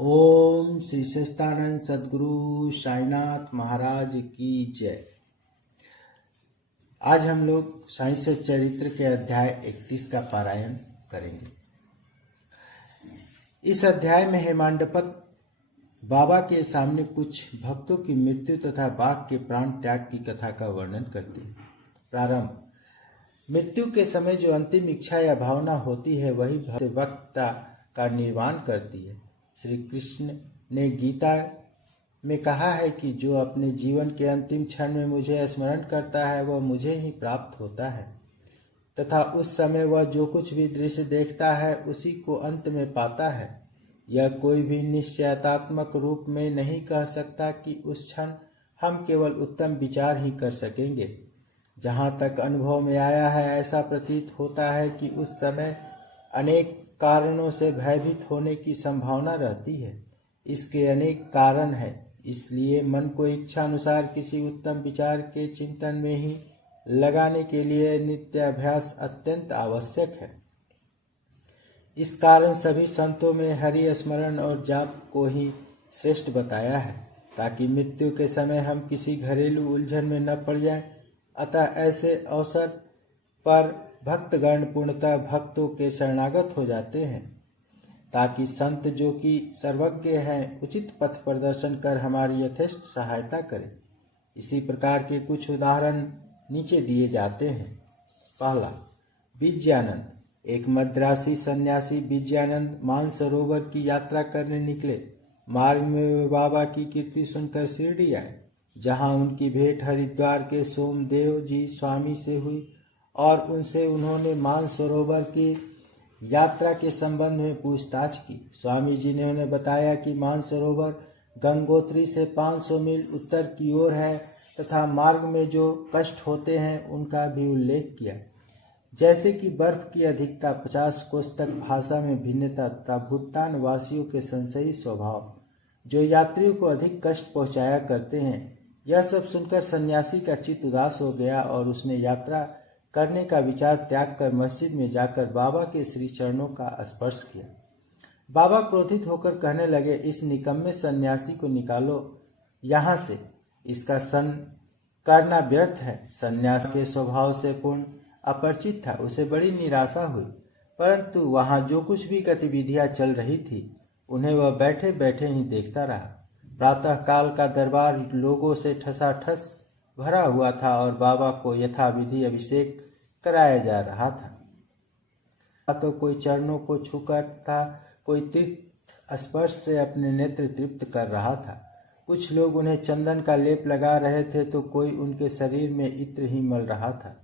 ओम श्री सच्चिदानंद सद्गुरु साईनाथ महाराज की जय। आज हम लोग साईं चरित्र के अध्याय 31 का पारायण करेंगे। इस अध्याय में हेमांडपत बाबा के सामने कुछ भक्तों की मृत्यु तथा बाघ के प्राण त्याग की कथा का वर्णन करते हैं। प्रारंभ। मृत्यु के समय जो अंतिम इच्छा या भावना होती है वही भक्तता का निर्माण करती है। श्री कृष्ण ने गीता में कहा है कि जो अपने जीवन के अंतिम क्षण में मुझे स्मरण करता है वह मुझे ही प्राप्त होता है तथा उस समय वह जो कुछ भी दृश्य देखता है उसी को अंत में पाता है। यह कोई भी निश्चयात्मक रूप में नहीं कह सकता कि उस क्षण हम केवल उत्तम विचार ही कर सकेंगे। जहाँ तक अनुभव में आया है ऐसा प्रतीत होता है कि उस समय अनेक कारणों से भयभीत होने की संभावना रहती है। इसके अनेक कारण हैं, इसलिए मन को इच्छा अनुसार किसी उत्तम विचार के चिंतन में ही लगाने के लिए नित्य अभ्यास अत्यंत आवश्यक है। इस कारण सभी संतों में हरि स्मरण और जाप को ही श्रेष्ठ बताया है, ताकि मृत्यु के समय हम किसी घरेलू उलझन में न पड़ जाएं। अतः ऐसे अवसर पर भक्तगण पूर्णतः भक्तों के शरणागत हो जाते हैं, ताकि संत जो कि सर्वज्ञ हैं उचित पथ प्रदर्शन कर हमारी यथेष्ट सहायता करें। इसी प्रकार के कुछ उदाहरण नीचे दिए जाते हैं। पहला, विजयानंद। एक मद्रासी सन्यासी विजयानंद मानसरोवर की यात्रा करने निकले। मार्ग में वे बाबा की कीर्ति सुनकर शिरडी आए, जहां उनकी भेंट हरिद्वार के सोमदेव जी स्वामी से हुई और उनसे उन्होंने मानसरोवर की यात्रा के संबंध में पूछताछ की। स्वामी जी ने उन्हें बताया कि मानसरोवर गंगोत्री से 500 मील उत्तर की ओर है तथा मार्ग में जो कष्ट होते हैं उनका भी उल्लेख किया, जैसे कि बर्फ की अधिकता, 50 कोस तक भाषा में भिन्नता तथा भूटान वासियों के संशयी स्वभाव जो यात्रियों को अधिक कष्ट पहुंचाया करते हैं। यह सब सुनकर सन्यासी का चित्त उदास हो गया और उसने यात्रा करने का विचार त्याग कर मस्जिद में जाकर बाबा के श्री चरणों का स्पर्श किया। बाबा क्रोधित होकर कहने लगे, इस निकम्मे सन्यासी को निकालो यहाँ से, इसका सन करना व्यर्थ है। सन्यास के स्वभाव से पूर्ण अपरिचित था, उसे बड़ी निराशा हुई, परंतु वहाँ जो कुछ भी गतिविधियाँ चल रही थी उन्हें वह बैठे बैठे ही देखता रहा। प्रातः काल का दरबार लोगों से ठसाठस भरा हुआ था और बाबा को यथाविधि अभिषेक कराया जा रहा था। तो कोई चरणों को छूकर था, कोई तीर्थ स्पर्श से अपने नेत्र तृप्त कर रहा था। कुछ लोग उन्हें चंदन का लेप लगा रहे थे तो कोई उनके शरीर में इत्र ही मल रहा था।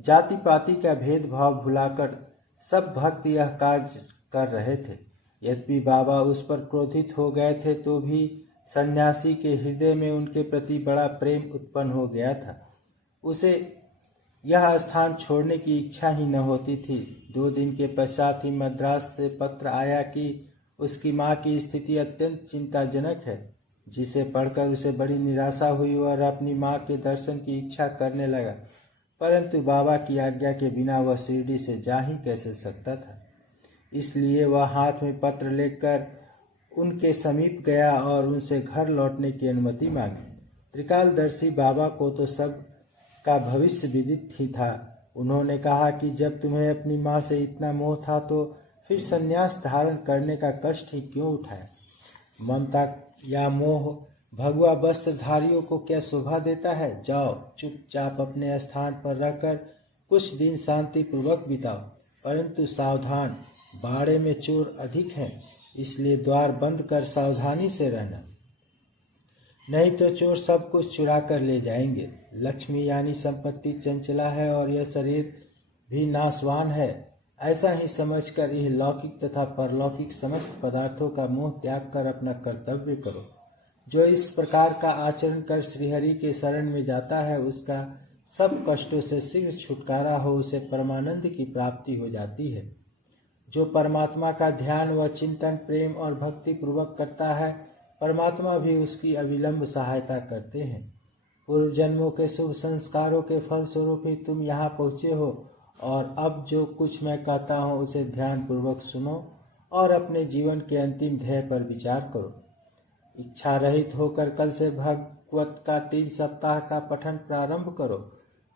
जाति पाति का भेदभाव भुलाकर सब भक्त यह कार्य कर रहे थे। यद्यपि बाबा उस पर क्रोधित हो गए थे तो भी सन्यासी के हृदय में उनके प्रति बड़ा प्रेम उत्पन्न हो गया था। उसे यह स्थान छोड़ने की इच्छा ही न होती थी। 2 दिन के पश्चात ही मद्रास से पत्र आया कि उसकी माँ की स्थिति अत्यंत चिंताजनक है, जिसे पढ़कर उसे बड़ी निराशा हुई और अपनी माँ के दर्शन की इच्छा करने लगा, परंतु बाबा की आज्ञा के बिना वह शिरडी से जा ही कैसे सकता था। इसलिए वह हाथ में पत्र लेकर उनके समीप गया और उनसे घर लौटने की अनुमति मांगी। त्रिकालदर्शी बाबा को तो सब का भविष्य विदित ही था। उन्होंने कहा कि जब तुम्हें अपनी माँ से इतना मोह था तो फिर संन्यास धारण करने का कष्ट ही क्यों उठाया। ममता या मोह भगवा वस्त्रधारियों को क्या शोभा देता है। जाओ, चुपचाप अपने स्थान पर रहकर कुछ दिन शांति पूर्वक बिताओ, परंतु सावधान, बाड़े में चोर अधिक हैं, इसलिए द्वार बंद कर सावधानी से रहना, नहीं तो चोर सब कुछ चुरा कर ले जाएंगे। लक्ष्मी यानी संपत्ति चंचला है और यह शरीर भी नाशवान है। ऐसा ही समझकर यह लौकिक तथा परलौकिक समस्त पदार्थों का मोह त्याग कर अपना कर्तव्य करो। जो इस प्रकार का आचरण कर श्रीहरि के शरण में जाता है उसका सब कष्टों से शीघ्र छुटकारा हो उसे परमानंद की प्राप्ति हो जाती है। जो परमात्मा का ध्यान व चिंतन प्रेम और भक्ति पूर्वक करता है, परमात्मा भी उसकी अविलंब सहायता करते हैं। पूर्व जन्मों के शुभ संस्कारों के फल स्वरूप ही तुम यहाँ पहुँचे हो और अब जो कुछ मैं कहता हूँ उसे ध्यान पूर्वक सुनो और अपने जीवन के अंतिम ध्येय पर विचार करो। इच्छा रहित होकर कल से भागवत का 3 सप्ताह का पठन प्रारंभ करो,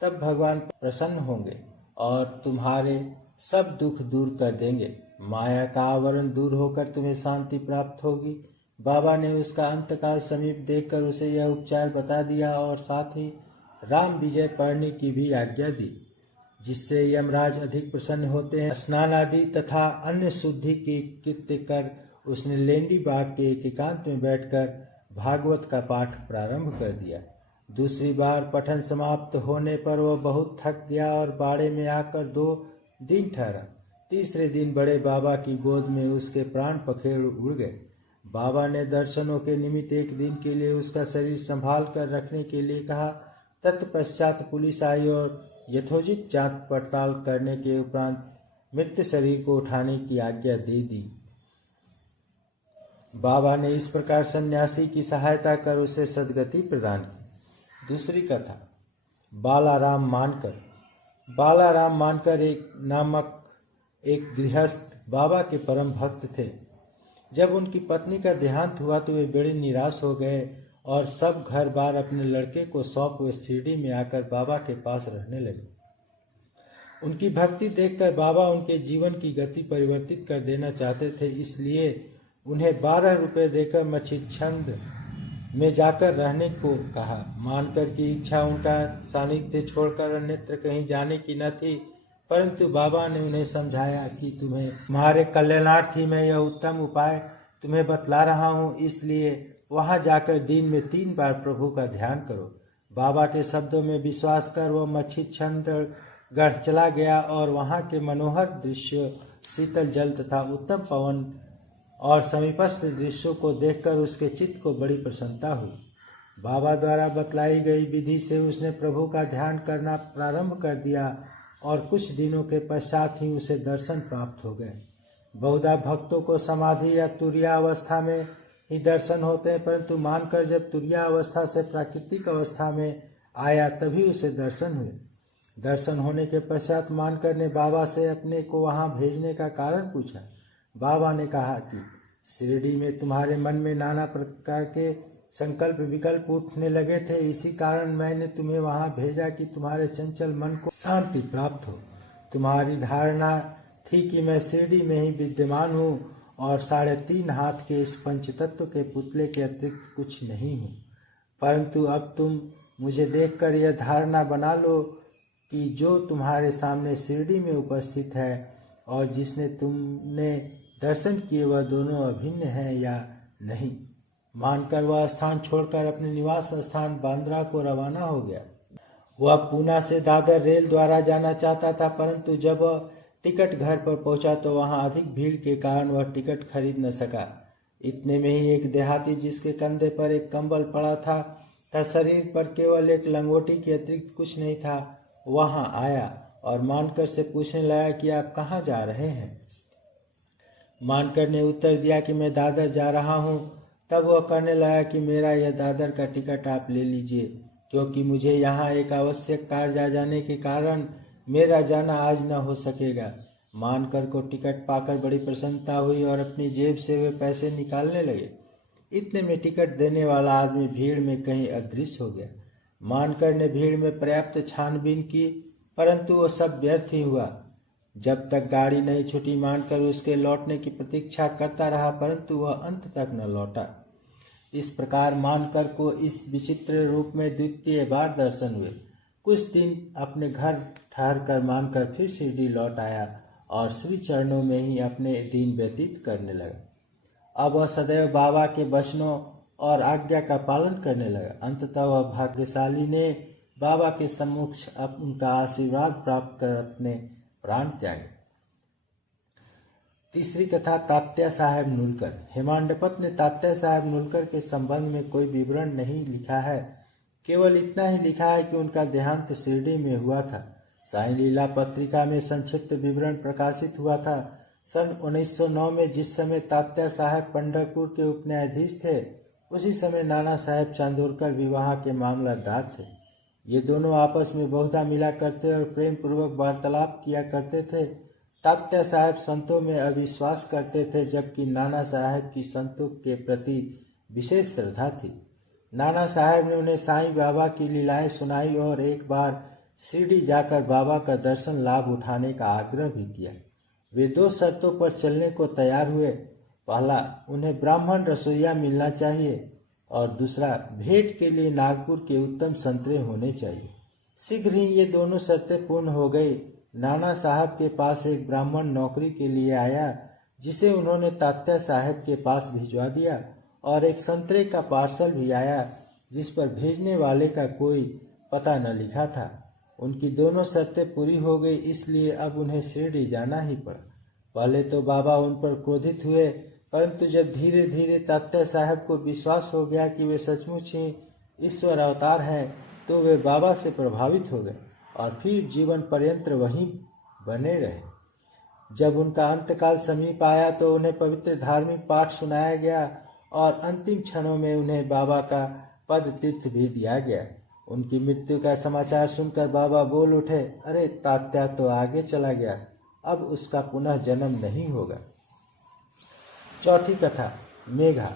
तब भगवान प्रसन्न होंगे और तुम्हारे सब दुख दूर कर देंगे। माया का आवरण दूर होकर तुम्हें शांति प्राप्त होगी। बाबा ने उसका अंतकाल समीप देखकर उसे यह उपचार बता दिया और साथ ही राम विजय पढ़ने की भी आज्ञा दी, जिससे यमराज अधिक प्रसन्न होते हैं। स्नान आदि तथा अन्य शुद्धि की कृत्य कर उसने लेंडी बाग के एकांत में बैठकर भागवत का पाठ प्रारंभ कर दिया। दूसरी बार पठन समाप्त होने पर वह बहुत थक गया और बाड़े में आकर 2 दिन ठहरा। तीसरे दिन बड़े बाबा की गोद में उसके प्राण पखेड़ उड़ गए। बाबा ने दर्शनों के निमित्त एक दिन के लिए उसका शरीर संभाल कर रखने के लिए कहा। तत्पश्चात पुलिस आई और यथोचित जांच पड़ताल करने के उपरांत मृत शरीर को उठाने की आज्ञा दे दी। बाबा ने इस प्रकार सन्यासी की सहायता कर उसे सद्गति प्रदान की। दूसरी कथा बालाराम मानकर। बालाराम मानकर नामक एक गृहस्थ बाबा के परम भक्त थे। जब उनकी पत्नी का देहांत हुआ तो वे बड़े निराश हो गए और सब घर बार अपने लड़के को सौंप वे शिरडी में आकर बाबा के पास रहने लगे। उनकी भक्ति देखकर बाबा उनके जीवन की गति परिवर्तित कर देना चाहते थे, इसलिए उन्हें 12 रुपये देकर मच्छिछंद में जाकर रहने को कहा। मानकर की इच्छा उनका सानिध्य छोड़कर अन्यत्र कहीं जाने की न थी, परंतु बाबा ने उन्हें समझाया कि तुम्हारे कल्याणार्थी मैं यह उत्तम उपाय तुम्हें बतला रहा हूँ, इसलिए वहां जाकर दिन में 3 बार प्रभु का ध्यान करो। बाबा के शब्दों में विश्वास कर वह मच्छिछंद गढ़ चला गया और वहां के मनोहर दृश्य, शीतल जल तथा उत्तम पवन और समीपस्थ दृश्यों को देखकर उसके चित्त को बड़ी प्रसन्नता हुई। बाबा द्वारा बतलाई गई विधि से उसने प्रभु का ध्यान करना प्रारंभ कर दिया और कुछ दिनों के पश्चात ही उसे दर्शन प्राप्त हो गए। बहुधा भक्तों को समाधि या तुरिया अवस्था में ही दर्शन होते हैं, परंतु मानकर जब तुरिया अवस्था से प्राकृतिक अवस्था में आया तभी उसे दर्शन हुए। दर्शन होने के पश्चात मानकर ने बाबा से अपने को वहां भेजने का कारण पूछा। बाबा ने कहा कि शिरडी में तुम्हारे मन में नाना प्रकार के संकल्प विकल्प उठने लगे थे, इसी कारण मैंने तुम्हें वहां भेजा कि तुम्हारे चंचल मन को शांति प्राप्त हो। तुम्हारी धारणा थी कि मैं शिरडी में ही विद्यमान हूँ और 3.5 हाथ के इस पंचतत्व के पुतले के अतिरिक्त कुछ नहीं हूँ, परंतु अब तुम मुझे देखकर यह धारणा बना लो कि जो तुम्हारे सामने शिरडी में उपस्थित है और जिसने तुमने दर्शन किए वह दोनों अभिन्न है या नहीं। मानकर वह स्थान छोड़कर अपने निवास स्थान बांद्रा को रवाना हो गया। वह पूना से दादर रेल द्वारा जाना चाहता था, परंतु जब वह टिकट घर पर पहुंचा तो वहां अधिक भीड़ के कारण वह टिकट खरीद न सका। इतने में ही एक देहाती जिसके कंधे पर एक कंबल पड़ा था तथा शरीर पर केवल एक लंगोटी के अतिरिक्त कुछ नहीं था, वहां आया और मानकर से पूछने लगा कि आप कहाँ जा रहे हैं। मानकर ने उत्तर दिया कि मैं दादर जा रहा हूँ। तब वह कहने लगा कि मेरा यह दादर का टिकट आप ले लीजिए, क्योंकि मुझे यहाँ एक आवश्यक कार्य आ जाने के कारण मेरा जाना आज न हो सकेगा। मानकर को टिकट पाकर बड़ी प्रसन्नता हुई और अपनी जेब से वे पैसे निकालने लगे। इतने में टिकट देने वाला आदमी भीड़ में कहीं अदृश्य हो गया। मानकर ने भीड़ में पर्याप्त छानबीन की, परंतु वह सब व्यर्थ ही हुआ। जब तक गाड़ी नहीं छूटी मानकर उसके लौटने की प्रतीक्षा करता रहा, परंतु वह अंत तक न लौटा। इस प्रकार मानकर को इस विचित्र रूप में द्वितीय बार दर्शन हुए। कुछ दिन अपने घर ठहर कर मानकर फिर शिरडी लौट आया और श्री चरणों में ही अपने दिन व्यतीत करने लगा। अब वह सदैव बाबा के वचनों और आज्ञा का पालन करने लगा। अंततः वह भाग्यशाली ने बाबा के सम्मुख उनका आशीर्वाद प्राप्त कर अपने प्राण त्यागे। तीसरी कथा तात्या साहेब नुलकर। हेमांडपत ने तात्या साहेब नुलकर के संबंध में कोई विवरण नहीं लिखा है, केवल इतना ही लिखा है कि उनका देहांत शिरडी में हुआ था। साईं लीला पत्रिका में संक्षिप्त विवरण प्रकाशित हुआ था। सन 1909 में जिस समय तात्या साहेब पंढरपुर के उपन्यायाधीश थे, उसी समय नाना साहेब चांदोरकर भी वहाँ के मामलतदार थे। ये दोनों आपस में बहुधा मिला करते और प्रेम पूर्वक वार्तालाप किया करते थे। तात्या साहब संतों में अविश्वास करते थे, जबकि नाना साहब की संतों के प्रति विशेष श्रद्धा थी। नाना साहब ने उन्हें साईं बाबा की लीलाएं सुनाई और एक बार शिरडी जाकर बाबा का दर्शन लाभ उठाने का आग्रह भी किया। वे 2 शर्तों पर चलने को तैयार हुए। पहला, उन्हें ब्राह्मण रसोइया मिलना चाहिए और दूसरा, भेंट के लिए नागपुर के उत्तम संतरे होने चाहिए। शीघ्र ही ये दोनों शर्तें पूर्ण हो गई। नाना साहब के पास एक ब्राह्मण नौकरी के लिए आया, जिसे उन्होंने तात्या साहब के पास भिजवा दिया, और एक संतरे का पार्सल भी आया, जिस पर भेजने वाले का कोई पता न लिखा था। उनकी दोनों शर्तें पूरी हो गई, इसलिए अब उन्हें शिरडी जाना ही पड़ा। पहले तो बाबा उन पर क्रोधित हुए, परंतु जब धीरे धीरे तात्या साहब को विश्वास हो गया कि वे सचमुच ही ईश्वर अवतार हैं, तो वे बाबा से प्रभावित हो गए और फिर जीवन पर्यंत वहीं बने रहे। जब उनका अंतकाल समीप आया तो उन्हें पवित्र धार्मिक पाठ सुनाया गया और अंतिम क्षणों में उन्हें बाबा का पद तीर्थ भी दिया गया। उनकी मृत्यु का समाचार सुनकर बाबा बोल उठे, अरे तात्या तो आगे चला गया, अब उसका पुनः जन्म नहीं होगा। चौथी कथा, मेघा।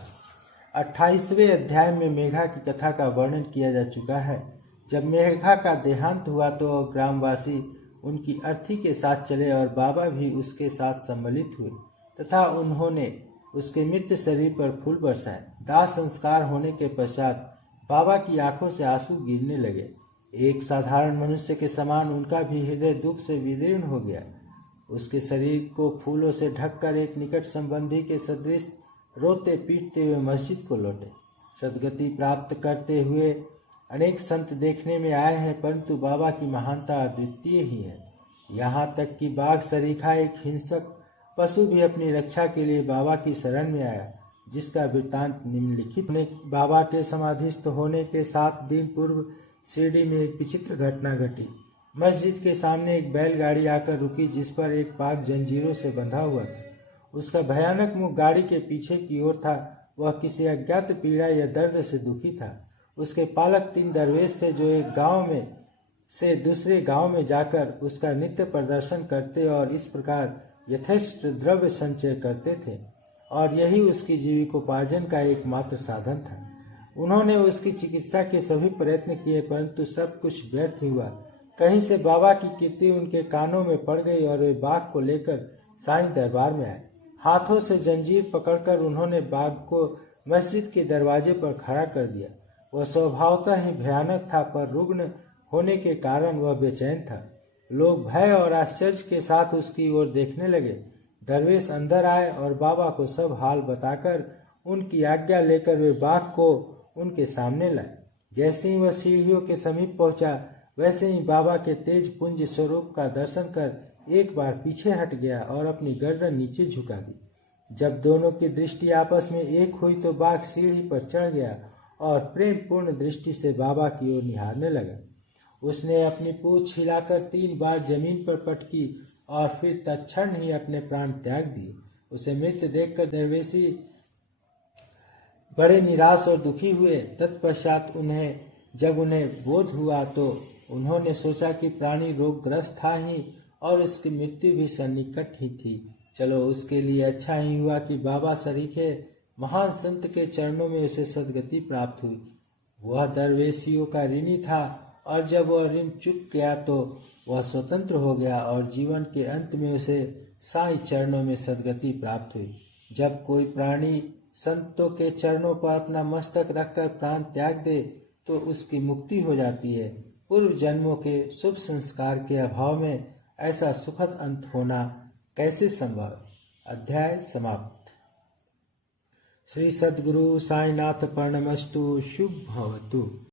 28वें अध्याय में मेघा की कथा का वर्णन किया जा चुका है। जब मेघा का देहांत हुआ तो ग्रामवासी उनकी अर्थी के साथ चले और बाबा भी उसके साथ सम्मिलित हुए तथा उन्होंने उसके मृत शरीर पर फूल बरसाए। दाह संस्कार होने के पश्चात बाबा की आंखों से आंसू गिरने लगे। एक साधारण मनुष्य के समान उनका भी हृदय दुख से विदीर्ण हो गया। उसके शरीर को फूलों से ढककर एक निकट संबंधी के सदृश रोते पीटते हुए मस्जिद को लौटे। सदगति प्राप्त करते हुए अनेक संत देखने में आए हैं, परंतु बाबा की महानता अद्वितीय ही है। यहाँ तक कि बाघ सरीखा, एक हिंसक पशु भी अपनी रक्षा के लिए बाबा की शरण में आया, जिसका वृत्तांत निम्नलिखित में। बाबा के समाधिस्थ होने के 7 दिन पूर्व शिरडी में एक विचित्र घटना घटी। मस्जिद के सामने एक बैलगाड़ी आकर रुकी, जिस पर एक बाघ जंजीरों से बंधा हुआ था। उसका भयानक मुंह गाड़ी के पीछे की ओर था। वह किसी अज्ञात पीड़ा या दर्द से दुखी था। उसके पालक 3 दरवेश थे, जो एक गांव में से दूसरे गांव में जाकर उसका नित्य प्रदर्शन करते और इस प्रकार यथेष्ट द्रव्य संचय करते थे, और यही उसकी जीविकोपार्जन का एकमात्र साधन था। उन्होंने उसकी चिकित्सा के सभी प्रयत्न किए, परंतु सब कुछ व्यर्थ हुआ। कहीं से बाबा की कीर्ति उनके कानों में पड़ गई और वे बाघ को लेकर साईं दरबार में आए। हाथों से जंजीर पकड़कर उन्होंने बाघ को मस्जिद के दरवाजे पर खड़ा कर दिया। वह स्वभावतः ही भयानक था, पर रुग्ण होने के कारण वह बेचैन था। लोग भय और आश्चर्य के साथ उसकी ओर देखने लगे। दरवेश अंदर आए और बाबा को सब हाल बताकर उनकी आज्ञा लेकर वे बाघ को उनके सामने लाए। जैसे ही वह सीढ़ियों के समीप पहुंचा, वैसे ही बाबा के तेज पुंज स्वरूप का दर्शन कर एक बार पीछे हट गया और अपनी गर्दन नीचे झुका दी। जब दोनों की दृष्टि आपस में एक हुई तो बाघ सीढ़ी पर चढ़ गया और प्रेम पूर्ण दृष्टि से बाबा की ओर निहारने लगा। उसने अपनी पूंछ हिलाकर 3 बार जमीन पर पटकी और फिर तत्क्षण ही अपने प्राण त्याग दिए। उसे मृत देखकर दरवेशी बड़े निराश और दुखी हुए। तत्पश्चात जब उन्हें बोध हुआ तो उन्होंने सोचा कि प्राणी रोगग्रस्त था ही और उसकी मृत्यु भी सन्निकट ही थी। चलो, उसके लिए अच्छा ही हुआ कि बाबा सरीखे महान संत के चरणों में उसे सदगति प्राप्त हुई। वह दरवेशियों का ऋणी था और जब वह ऋण चुक गया तो वह स्वतंत्र हो गया और जीवन के अंत में उसे साईं चरणों में सदगति प्राप्त हुई। जब कोई प्राणी संतों के चरणों पर अपना मस्तक रखकर प्राण त्याग दे तो उसकी मुक्ति हो जाती है। पूर्व जन्मों के शुभ संस्कार के अभाव में ऐसा सुखद अंत होना कैसे संभव। अध्याय समाप्त। श्री सद्गुरु साईनाथ प्रणमस्तु। शुभ भवतु।